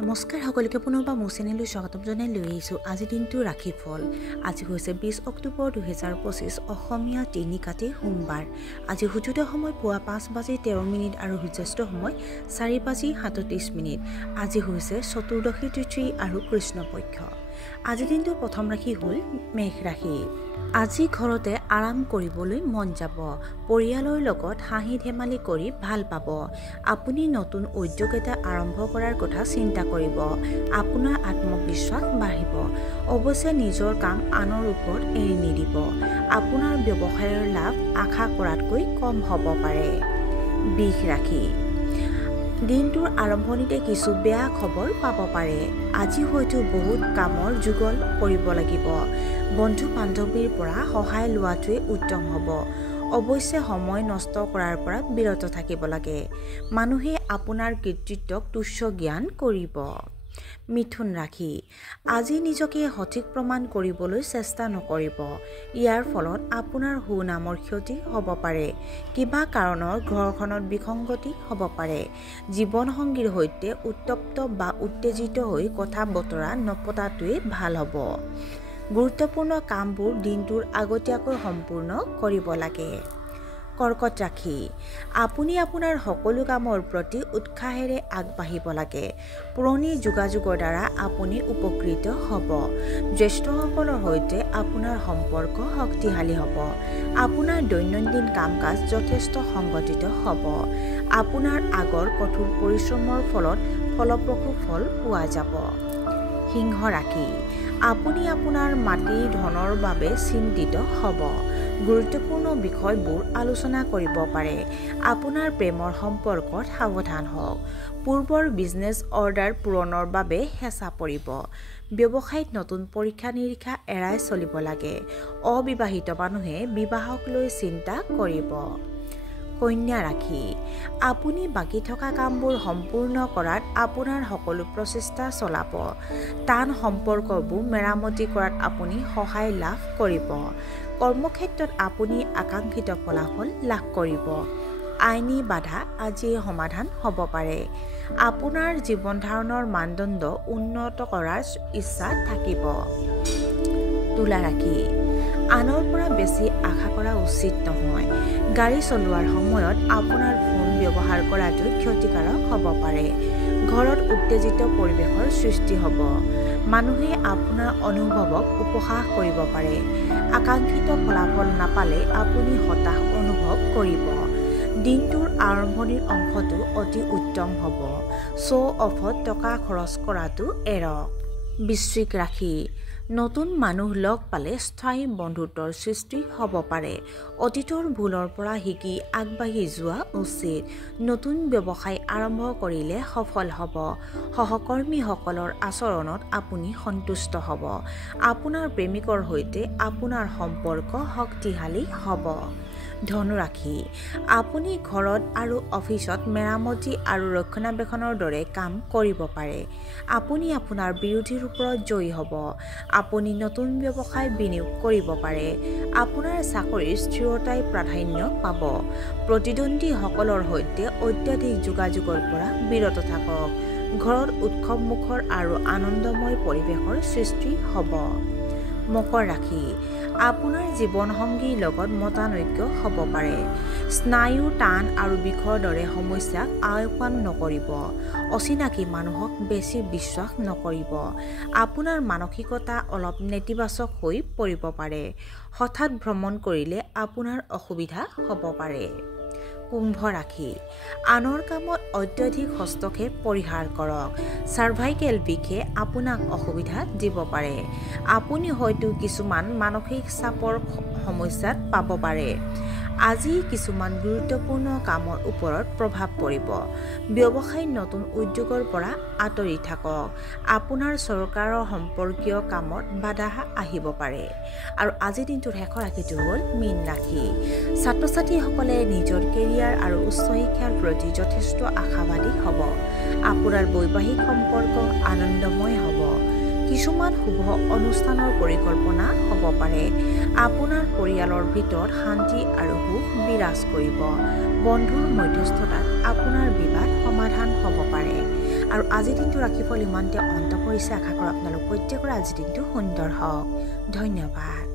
নমস্কাৰ সকলোকে পুনৰবাৰ মোৰ চেনেললৈ স্বাগতম জনাই লৈ আহিছোঁ আজি দিনটো ৰাখি ফল। আজি হৈছে 20 অক্টোবৰ 2025 অসমীয়া তিনিকাতি সোমবাৰ। আজি সূৰ্যোদয় সময় পুৱা 5:13 আৰু সূৰ্যাস্ত সময় 4:37। আজি হৈছে চতুৰ্দশী তিথি আৰু কৃষ্ণপক্ষ। আজি দিনটোৰ প্ৰথম ৰাশি হ'ল মেঘ ৰাশি। আজি ঘৰতে আৰাম কৰিবলৈ মন যাব। পৰিয়ালৰ লগত হাঁহি ধেমালি কৰি ভাল পাব। আপুনি নতুন উদ্যোগ এটা আৰম্ভ কৰাৰ কথা চিন্তা কৰিব। আপোনাৰ আত্মবিশ্বাস বাঢ়িব। অৱশ্যে নিজৰ কাম আনৰ ওপৰত এৰি নিদিব। আপোনাৰ ব্যৱসায়ৰ লাভ আশা কৰাতকৈ কম হ'ব পাৰে। বৃষ ৰাশি। দিনটোৰ আৰম্ভণিতে কিছু বেয়া খবৰ পাব পাৰে। আজি হয়তো বহুত কামৰ যুগল কৰিব লাগিব। বন্ধু বান্ধৱীৰ পৰা সহায় লোৱাটোৱে উত্তম হ'ব। অৱশ্যে সময় নষ্ট কৰাৰ পৰা বিৰত থাকিব লাগে। মানুহে আপোনাৰ কৃতিত্বক তুচ্ছ জ্ঞান কৰিব। মিথুন ৰাশি। আজি নিজকে সঠিক প্ৰমাণ কৰিবলৈ চেষ্টা নকৰিব। ইয়াৰ ফলত আপোনাৰ সুনামৰ ক্ষতি হ'ব পাৰে। কিবা কাৰণত ঘৰখনত বিসংগতি হ'ব পাৰে। জীৱনসংগীৰ সৈতে উত্তপ্ত বা উত্তেজিত হৈ কথা বতৰা নপতাটোৱে ভাল হ'ব। গুৰুত্বপূৰ্ণ কামবোৰ দিনটোৰ আগতীয়াকৈ সম্পূৰ্ণ কৰিব লাগে। কৰ্কট ৰাশি। আপুনি আপোনাৰ সকলো কামৰ প্ৰতি উৎসাহেৰে আগবাঢ়িব লাগে। পুৰণি যোগাযোগৰ দ্বাৰা আপুনি উপকৃত হ'ব। জ্যেষ্ঠসকলৰ সৈতে আপোনাৰ সম্পৰ্ক শক্তিশালী হ'ব। আপোনাৰ দৈনন্দিন কাম কাজ যথেষ্ট সংগঠিত হ'ব। আপোনাৰ আগৰ কঠোৰ পৰিশ্ৰমৰ ফলত ফলপ্ৰসূ ফল পোৱা যাব। সিংহ ৰাশি। আপুনি আপোনাৰ মাটিৰ ধনৰ বাবে চিন্তিত হ'ব। গুৰুত্বপূৰ্ণ বিষয়বোৰ আলোচনা কৰিব পাৰে। আপোনাৰ প্ৰেমৰ সম্পৰ্কত সাৱধান হওক। পূৰ্বৰ বিজনেছ অৰ্ডাৰ পূৰণৰ বাবে হেঁচা পৰিব। ব্যৱসায়ত নতুন পৰীক্ষা নিৰীক্ষা এৰাই চলিব লাগে। অবিবাহিত মানুহে বিবাহক লৈ চিন্তা কৰিব। কন্যা ৰাশি। আপুনি বাকী থকা কামবোৰ সম্পূৰ্ণ কৰাত আপোনাৰ সকলো প্ৰচেষ্টা চলাব। টান সম্পৰ্কবোৰ মেৰামতি কৰাত আপুনি সহায় লাভ কৰিব। কৰ্মক্ষেত্ৰত আপুনি আকাংক্ষিত ফলাফল লাভ কৰিব। আইনী বাধা আজিয়ে সমাধান হ'ব পাৰে। আপোনাৰ জীৱন ধাৰণৰ মানদণ্ড উন্নত কৰাৰ ইচ্ছা থাকিব। তুলা ৰাশি। আনৰ পৰা বেছি আশা কৰা উচিত নহয়। গাড়ী চলোৱাৰ সময়ত আপোনাৰ ফোন ব্যৱহাৰ কৰাটো ক্ষতিকাৰক হ'ব পাৰে। ঘৰত উত্তেজিত পৰিৱেশৰ সৃষ্টি হ'ব। মানুহে আপোনাৰ অনুভৱক উপহাস কৰিব পাৰে। আকাংক্ষিত ফলাফল নাপালে আপুনি হতাশ অনুভৱ কৰিব। দিনটোৰ আৰম্ভণিৰ অংশটো অতি উত্তম হ'ব। শ্ব' অফত টকা খৰচ কৰাটো এৰক। বৃশ্চিক ৰাশি। নতুন মানুহ লগ পালে স্থায়ী বন্ধুত্বৰ সৃষ্টি হ'ব পাৰে। অতীতৰ ভুলৰ পৰা শিকি আগবাঢ়ি যোৱা উচিত। নতুন ব্যৱসায় আৰম্ভ কৰিলে সফল হ'ব। সহকৰ্মীসকলৰ আচৰণত আপুনি সন্তুষ্ট হ'ব। আপোনাৰ প্ৰেমিকৰ সৈতে আপোনাৰ সম্পৰ্ক শক্তিশালী হ'ব। ধনু ৰাশি। আপুনি ঘৰত আৰু অফিচত মেৰামতি আৰু ৰক্ষণাবেক্ষণৰ দৰে কাম কৰিব পাৰে। আপুনি আপোনাৰ বিৰোধীৰ ওপৰত জয়ী হ'ব। আপুনি নতুন ব্যৱসায় বিনিয়োগ কৰিব পাৰে। আপোনাৰ চাকৰিৰ স্থিৰতাই প্ৰাধান্য পাব। প্ৰতিদ্বন্দ্বীসকলৰ সৈতে অত্যাধিক যোগাযোগৰ পৰা বিৰত থাকক। ঘৰত উৎসৱমুখৰ আৰু আনন্দময় পৰিৱেশৰ সৃষ্টি হ'ব। মকৰ ৰাশি। আপোনাৰ জীৱনসংগীৰ লগত মতানৈক্য হ'ব পাৰে। স্নায়ু টান আৰু বিষৰ দৰে সমস্যাক আওকাণ নকৰিব। অচিনাকি মানুহক বেছি বিশ্বাস নকৰিব। আপোনাৰ মানসিকতা অলপ নেতিবাচক হৈ পৰিব পাৰে। হঠাৎ ভ্ৰমণ কৰিলে আপোনাৰ অসুবিধা হ'ব পাৰে। কুম্ভ ৰাশি। আনৰ কামত অত্যধিক হস্তক্ষেপ পৰিহাৰ কৰক। চাৰ্ভাইকেল বিষে আপোনাক অসুবিধা দিব পাৰে। আপুনি হয়তো কিছুমান মানসিক চাপৰ সমস্যাত পাব পাৰে। আজি কিছুমান গুৰুত্বপূৰ্ণ কামৰ ওপৰত প্ৰভাৱ পৰিব। ব্যৱসায়ত নতুন উদ্যোগৰ পৰা আঁতৰি থাকক। আপোনাৰ চৰকাৰৰ সম্পৰ্কীয় কামত বাধা আহিব পাৰে। আৰু আজিৰ দিনটোৰ শেষৰ ৰাশিটো হ'ল মীন ৰাশি। ছাত্ৰ ছাত্ৰীসকলে নিজৰ কেৰিয়াৰ আৰু উচ্চ শিক্ষাৰ প্ৰতি যথেষ্ট আশাবাদী হ'ব। আপোনাৰ বৈবাহিক সম্পৰ্ক আনন্দময় হ'ব। কিছুমান শুভ অনুষ্ঠানৰ পৰিকল্পনা হ'ব পাৰে। আপোনাৰ পৰিয়ালৰ ভিতৰত শান্তি আৰু সুখ বিৰাজ কৰিব। বন্ধুৰ মধ্যস্থতাত আপোনাৰ বিবাদ সমাধান হ'ব পাৰে। আৰু আজিৰ দিনটো ৰাশিফল ইমানতে অন্ত পৰিছে আশা কৰোঁ আপোনালোক প্ৰত্যেকৰে আজিৰ দিনটো সুন্দৰ হওক ধন্যবাদ